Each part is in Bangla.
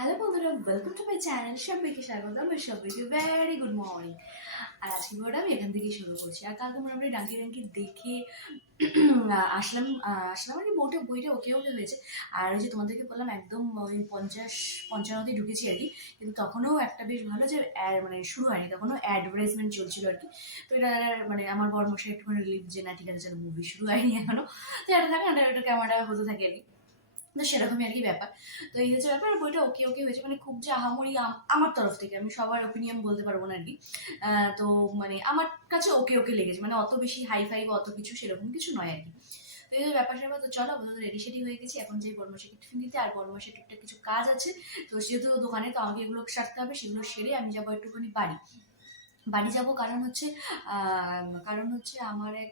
হ্যালো বন্ধুরা ওয়েলকাম টু মাই চ্যানেল সবাইকে স্বাগত আমার সবাইকে ভেরি গুড মর্নিং আর আজকে ভিডিওটা আমি এখান থেকেই শুরু করছি। আর কালকে মোটামুটি ডাঙ্কি ডাঙ্কি দেখে আসলাম আসলাম মানে বইটা বইটা ওকে ওকে হয়েছে। আর ওই যে তোমাদেরকে বললাম একদম ওই পঞ্চাশ, পঞ্চান্নতেই ঢুকেছি আর কি। কিন্তু তখনও একটা বেশ ভালো যে মানে শুরু হয়নি, তখনও অ্যাডভার্টাইজমেন্ট চলছিল আর কি। তো এটা মানে আমার বড় মশাই একটুখানি রিলিফ যে না, ঠিক আছে মুভি শুরু হয়নি এখনও। তো এটা থাকে না এটা ক্যামেরা হতে থাকে আর কি তো সেরকমই আর কি ব্যাপার। তো এই হচ্ছে ব্যাপার বইটা ওকে ওকে হয়েছে। মানে খুব যে আহামরি আমার তরফ থেকে, আমি সবার ওপিনিয়ন বলতে পারব না আর কি। তো মানে আমার কাছে ওকে ওকে লেগেছে। মানে অত বেশি হাই ফাই বা অত কিছু সেরকম কিছু নয় আর কি। তো এই ব্যাপার স্যাপার তো চলো, আপাতত রেডি সেডি হয়ে গেছি। এখন যে বর্মাসে টিফিন দিতে, আর বর্মাসে টুকটাক কিছু কাজ আছে। তো সেহেতু দোকানে, তো আমাকে এগুলো সারতে হবে, সেগুলো সেরে আমি যাব একটুখানি বাড়ি। বাড়ি যাব কারণ হচ্ছে কারণ হচ্ছে আমার এক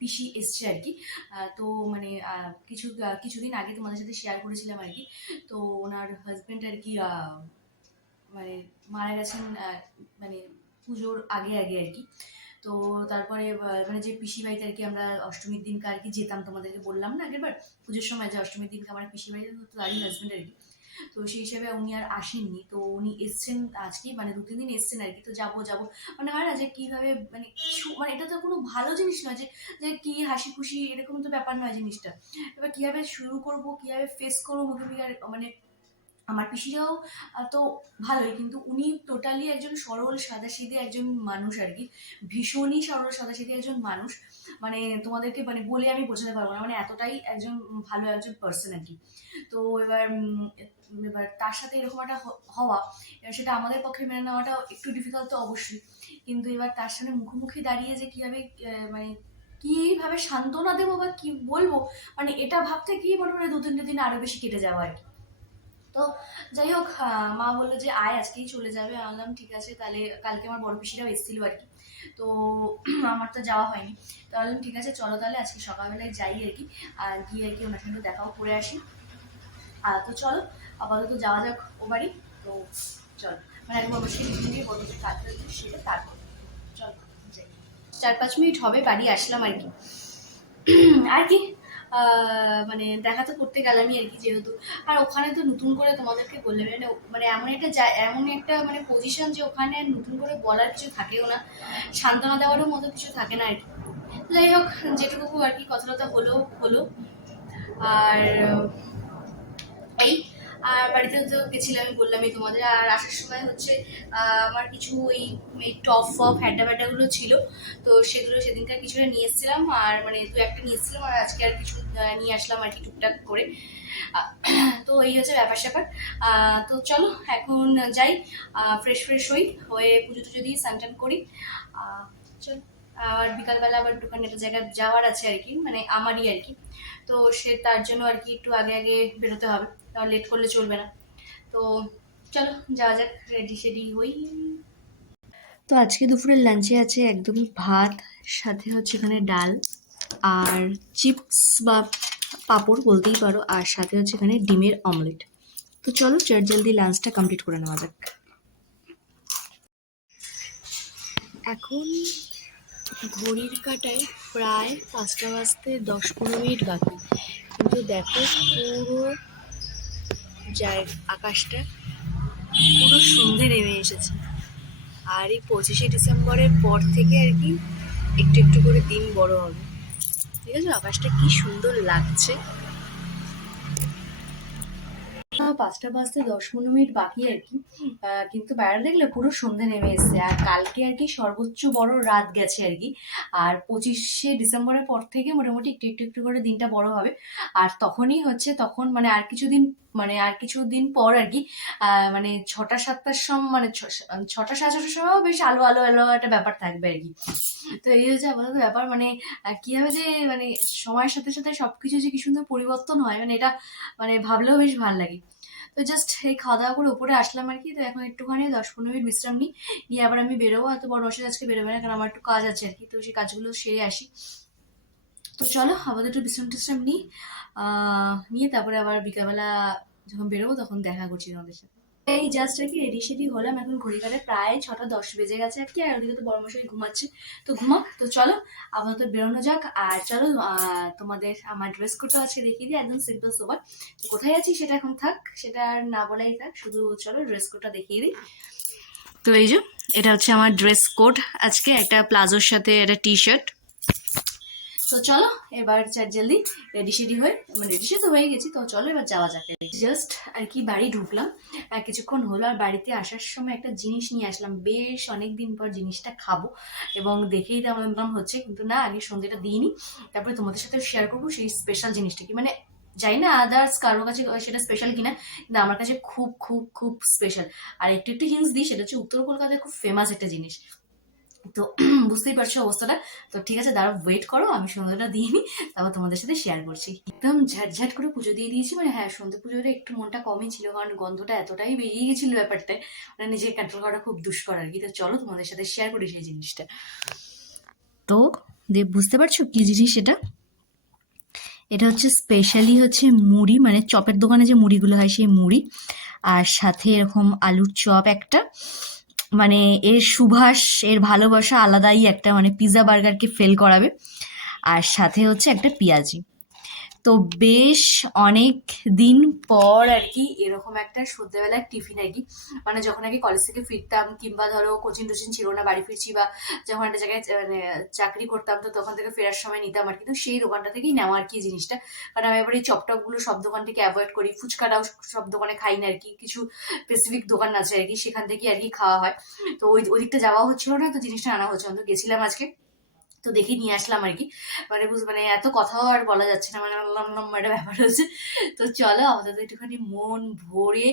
পিসি এসছে আর কি। তো মানে কিছু কিছুদিন আগে তোমাদের সাথে শেয়ার করেছিলাম আর কি। তো ওনার হাজব্যান্ড আর কি মানে মারা গেছেন মানে পুজোর আগে আগে আর কি। তো তারপরে মানে যে পিসি বাড়িতে আর কি আমরা অষ্টমীর দিনকে আর কি যেতাম তোমাদেরকে বললাম না আগেরবার? পুজোর সময় যে অষ্টমীর দিনকে আমার পিসি বাড়িতে তো তারই হাজবেন্ড আর কি। তো সেই হিসেবে উনি আর আসেননি। তো উনি এসছেন আজকে মানে দু, তিন দিন এসছেন আর কি। তো যাব যাব। মানে হয় না যে কীভাবে মানে মানে এটা তো কোনো ভালো জিনিস নয় যে যে কি হাসি খুশি এরকম তো ব্যাপার নয় জিনিসটা। এবার কীভাবে শুরু করব, কীভাবে ফেস করব আর মানে আমার পিসিরাও তো ভালোই, কিন্তু উনি টোটালি একজন সরল, সাদাসিধে একজন মানুষ আর কি। ভীষণই সরল, সাদাসিধে একজন মানুষ। মানে তোমাদেরকে মানে বলে আমি বোঝাতে পারব না মানে এতটাই একজন ভালো একজন পার্সন আর কি। তো এবার এবার তার সাথে এরকম একটা হওয়া, এবার সেটা আমাদের পক্ষে মেনে নেওয়াটা একটু ডিফিকাল্ট তো অবশ্যই। কিন্তু এবার তার সামনে মুখোমুখি দাঁড়িয়ে যে কীভাবে মানে কীভাবে সান্ত্বনা দেবো বা কী বলব মানে এটা ভাবতে গিয়ে মনে হয় দু তিনটে দিন আরও বেশি কেটে যাওয়া আর কি। তো যাই হোক মা বলল যে, আয়, আজকেই চলে যাবে। আমি বললাম, ঠিক আছে, তাহলে কালকে আমার বড় পিসিরাও এসেছিল আর কি। তো আমার তো যাওয়া হয়নি। তো বললাম, ঠিক আছে, চলো তাহলে, আজকে সকালবেলায় যাই আর কি। আর গিয়ে আর কি ওনার সঙ্গে দেখাও করে আসি। আর তো চলো, আপাতত যাওয়া যাক ও বাড়ি। তো চল মানে একবার টিফিন দিয়ে বলব যে কাজ সেটা তারপর। চল, যাই। চার পাঁচ মিনিট হবে, বাড়ি আসলাম আর কি। আর কি মানে দেখা তো করতে গেলামই আর কি যেহেতু। আর ওখানে তো নতুন করে তোমাদেরকে বললাম মানে মানে এমন একটা এমন একটা মানে পজিশন যে ওখানে নতুন করে বলার কিছু থাকেও না। সান্ত্বনা দেওয়ারও মতো কিছু থাকে না আর কি। যাই হোক, যেটুকু আর কি কথাটা হলো হলো। আর আর বাড়িতে তো গেছিলাম আমি বললামই তোমাদের। আর আসার সময় হচ্ছে আমার কিছু ওই টপ ফপ হ্যাডা ব্যাডাগুলো ছিল। তো সেগুলো সেদিনকার কিছুটা নিয়ে এসেছিলাম, আর মানে দু একটা নিয়ে এসেছিলাম, আর আজকে আর কিছু নিয়ে আসলাম আর কি টুকটাক করে। তো এই হচ্ছে ব্যাপার স্যাপার। তো চলো, এখন যাই ফ্রেশ ফ্রেশ হই, হয়ে পুজো টুজো দিয়ে স্নান করি। চল। আর বিকালবেলা আবার একটুখানি একটা জায়গায় যাওয়ার আছে আর কি মানে আমারই আর কি। তো সে তার জন্য আর কি একটু আগে আগে বেরোতে হবে কারণ লেট করলে চলবে না। তো চলো, যাওয়া যাক রেডি সেডি হই। তো আজকে দুপুরের লাঞ্চে আছে একদমই ভাত, সাথে হচ্ছে এখানে ডাল আর চিপস বা পাঁপড় বলতেই পারো, আর সাথে হচ্ছে এখানে ডিমের অমলেট তো চলো চার জলদি লাঞ্চটা কমপ্লিট করে নেওয়া যাক। এখন ঘড়ির কাটায় প্রায় পাঁচটা বাজতে দশ পনেরো মিনিট বাকি। কিন্তু দেখো পুরো যায় আকাশটা পুরো সন্ধে নেমে এসেছে। আর এই পঁচিশে ডিসেম্বরের পর থেকে আর কি একটু একটু করে দিন বড় হবে। ঠিক আছে? আকাশটা কি সুন্দর লাগছে। পাঁচটা বাজতে দশ পনেরো মিনিট বাকি আর কি। কিন্তু বাইরে দেখলে পুরো সন্ধে নেমে এসেছে। আর কালকে আর কি সর্বোচ্চ বড় রাত গেছে আর কি। আর পঁচিশে ডিসেম্বরের পর থেকে মোটামুটি একটু একটু একটু করে দিনটা বড় হবে। আর তখনই হচ্ছে তখন মানে আর কিছুদিন মানে আর কিছুদিন পর আর কি মানে ছটা সাতটার সময় মানে ছটা সাড়ে ছটার সময়ও বেশ আলো আলো আলো একটা ব্যাপার থাকবে আর কি। তো এই হচ্ছে আপাতত ব্যাপার। মানে কীভাবে যে মানে সময়ের সাথে সাথে সবকিছু যে কি সুন্দর পরিবর্তন হয় মানে এটা মানে ভাবলেও বেশ ভালো লাগে। তো জাস্ট এই খাওয়া দাওয়া করে উপরে আসলাম আর কি। তো এখন একটুখানি দশ পনেরো মিনিট বিশ্রাম নিই। নিয়ে আবার আমি বেরোবো। হয়তো বড় অসুবিধা আজকে বেরোবে না, কারণ আমার একটু কাজ আছে আর কি। তো সেই কাজগুলো সেরে আসি। তো চলো আমাদের একটু বিশ্রাম টিশ্রাম নিই। নিয়ে তারপরে আবার বিকালবেলা যখন বেরোবো তখন দেখা করছি তোমাদের সাথে। এই জাস্ট আর কি রেডি সেডি হলাম। এখন ঘড়ি কাটে প্রায় ছটা দশ বেজে গেছে আর কি আর ওদিকে তো বড় মশাই ঘুমাচ্ছে। তো ঘুমাক তো চলো, আপাতত বেরোনো যাক। আর চলো তোমাদের আমার ড্রেস কোডটা আজকে দেখিয়ে দিই, একদম সিম্পল সোবার কোথায় আছি সেটা এখন থাক, সেটা আর না বলাই থাক, শুধু চলো ড্রেস কোডটা দেখিয়ে দিই। তো এই যে, এটা হচ্ছে আমার ড্রেস কোড আজকে একটা প্লাজোর সাথে একটা টি শার্ট তো চলো, এবার চার জলদি রেডি সেডি হয়ে মানে রেডি তো হয়ে গেছি। তো চলো, এবার যাওয়া যাক। জাস্ট আর কি বাড়ি ঢুকলাম। আর কিছুক্ষণ হলো, আর বাড়িতে আসার সময় একটা জিনিস নিয়ে আসলাম। বেশ অনেক দিন পর জিনিসটা খাব। এবং দেখেই নাম হচ্ছে কিন্তু না, আগে সন্ধ্যেটা দিইনি। তারপরে তোমাদের সাথে শেয়ার করব সেই স্পেশাল জিনিসটা কি। মানে জানি না আদার্স কারোর কাছে সেটা স্পেশাল কিনা, কিন্তু আমার কাছে খুব খুব খুব স্পেশাল আর একটু একটু হিন্স দিই, সেটা হচ্ছে উত্তর কলকাতায় খুব ফেমাস একটা জিনিস। তো বুঝতেই পারছ অবস্থাটা? তো ঠিক আছে, দাঁড়াও ওয়েট করো, আমি সন্ধ্যাটা দিয়ে নিই তারপর তোমাদের সাথে শেয়ার করছি। একদম ঝাটঝাট করে পুজো দিয়ে দিয়েছি মানে হ্যাঁ সন্ধ্যে পুজোটা একটু মনটা কমই ছিল, কারণ গন্ধটা এতটাই বেরিয়ে গেছিল ব্যাপারটা মানে নিজের কন্ট্রোল করাটা খুব দুষ্কর আর কি। তো চলো, তোমাদের সাথে শেয়ার করি সেই জিনিসটা। তো দেব বুঝতে পারছ কি জিনিস এটা? এটা হচ্ছে স্পেশালি হচ্ছে মুড়ি মানে চপের দোকানে যে মুড়িগুলো হয়, সেই মুড়ি, আর সাথে এরকম আলুর চপ একটা মানে এর সুভাষ, এর ভালোবাসা আলাদাই একটা মানে পিৎজা বার্গারকে ফেল করাবে। আর সাথে হচ্ছে একটা পেঁয়াজি। তো বেশ অনেক দিন পর আর কি এরকম একটা সন্ধ্যেবেলার টিফিন আর কি। মানে যখন আগে কলেজ থেকে ফিরতাম কিংবা ধরো কোচিং টোচিং ছিল না, বাড়ি ফিরছি বা যখন একটা জায়গায় মানে চাকরি করতাম, তো তখন থেকে ফেরার সময় নিতাম আর কি। তো সেই দোকানটা থেকেই নেওয়া আর কি জিনিসটা। কারণ আমি এবার এই চপটপগুলো সব দোকান থেকে অ্যাভয়েড করি, ফুচকাটাও সব দোকানে খাই না আর কি। কিছু স্পেসিফিক দোকান আছে আর কি, সেখান থেকে আর কি খাওয়া হয়। তো ওই ওদিকটা যাওয়া হচ্ছিল না, তো জিনিসটা আনা হচ্ছে তো গেছিলাম আজকে। তো দেখে নিয়ে আসলাম আর কি মানে বুঝ মানে এত কথাও আর বলা যাচ্ছে না মানে আল্লাহ একটা ব্যাপার হচ্ছে। তো চলো আপাতত একটুখানি মন ভরে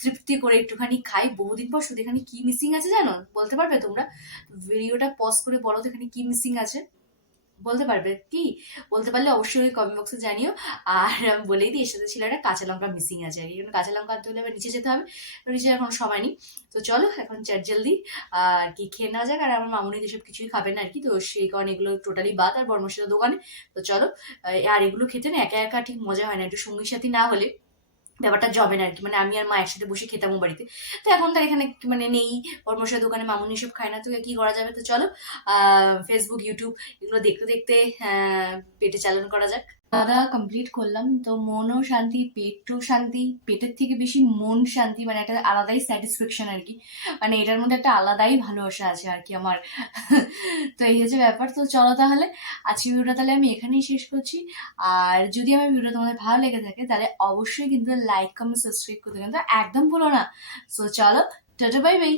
তৃপ্তি করে একটুখানি খাই। বহুদিন পর শুধু এখানে কি মিসিং আছে জানো? বলতে পারবে তোমরা? ভিডিওটা পজ করে বলো তো এখানে কি মিসিং আছে? বলতে পারবে কি? বলতে পারলে অবশ্যই কমেন্ট বক্সে জানিও। আর আমি বলেই দিই, এর সাথে ছিল একটা কাঁচা লঙ্কা মিসিং আছে। আর কি কাঁচা লঙ্কা আনতে হলে আবার নিচে যেতে হবে। নিচে এখন সময় নেই। তো চলো, এখন চার জলদি। আর কি খেয়ে নেওয়া যাক? আর আমার মামুনি সব কিছুই খাবে না আর কি। তো সেই কারণে এগুলো টোটালি বাদ। আর বর্মশালা দোকানে। তো চলো আর এগুলো খেতে না একা একা ঠিক মজা হয় না। একটু সঙ্গী সাথী না হলে ব্যাপারটা যাবে না আর কি। মানে আমি আর মা একসাথে বসে খেতাম বাড়িতে। তো এখন তো এখানে মানে নেই। বর্মশালা দোকানে মামুনি সব খায় না। তো কি করা যাবে? তো চলো ফেসবুক ইউটিউব এগুলো দেখতে দেখতে পেটে চালন করা যাক। খাওয়া কমপ্লিট করলাম। তো মনও শান্তি, পেটও শান্তি, পেটের থেকে বেশি মন শান্তি মানে একটা আলাদাই স্যাটিসফ্যাকশন আর কি। মানে এটার মধ্যে একটা আলাদাই ভালোবাসা আছে আর কি আমার। তো এই হচ্ছে ব্যাপার। তো চলো তাহলে আজকে ভিডিওটা তাহলে আমি এখানেই শেষ করছি। আর যদি আমার ভিডিও তোমাদের ভালো লেগে থাকে, তাহলে অবশ্যই কিন্তু লাইক কমেন্ট সাবস্ক্রাইব করতে কিন্তু একদম ভুলো না। সো চলো, টাটা বাই বাই